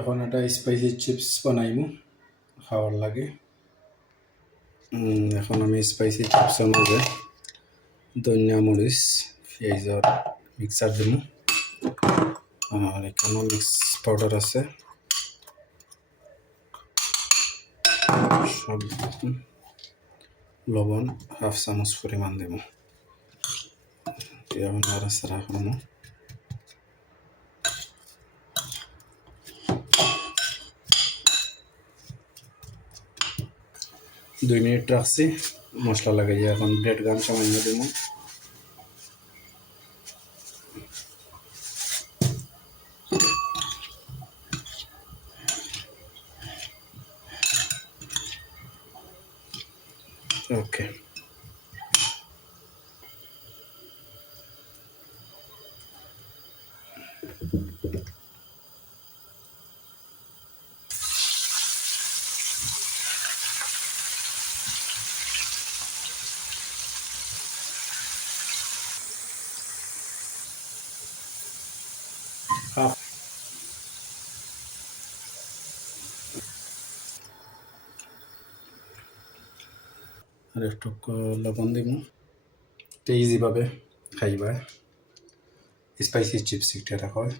এখন একটা spicy chips বানাইমু খাওয়ার লাগে। এখন আমি স্পাইসি চিপসের মাঝে ধনিয়া মরিচ পেঁয়াজের মিক্সার দিমু। আর এখানেও মিক্স পাউডার আছে, সব লবণ হাফ চামচ পরিমাণ দেবো। এখন নাড়াচাড়া করবো। 2 মিনিট রাখছি মশলা লাগাইয়া। এখন ব্রেড গাম সামান্য দেবো। ওকে, হাফ আর একটু লবণ দিব। তো ইজিভাবে খাইবা স্পাইসি চিপস এটা হয়।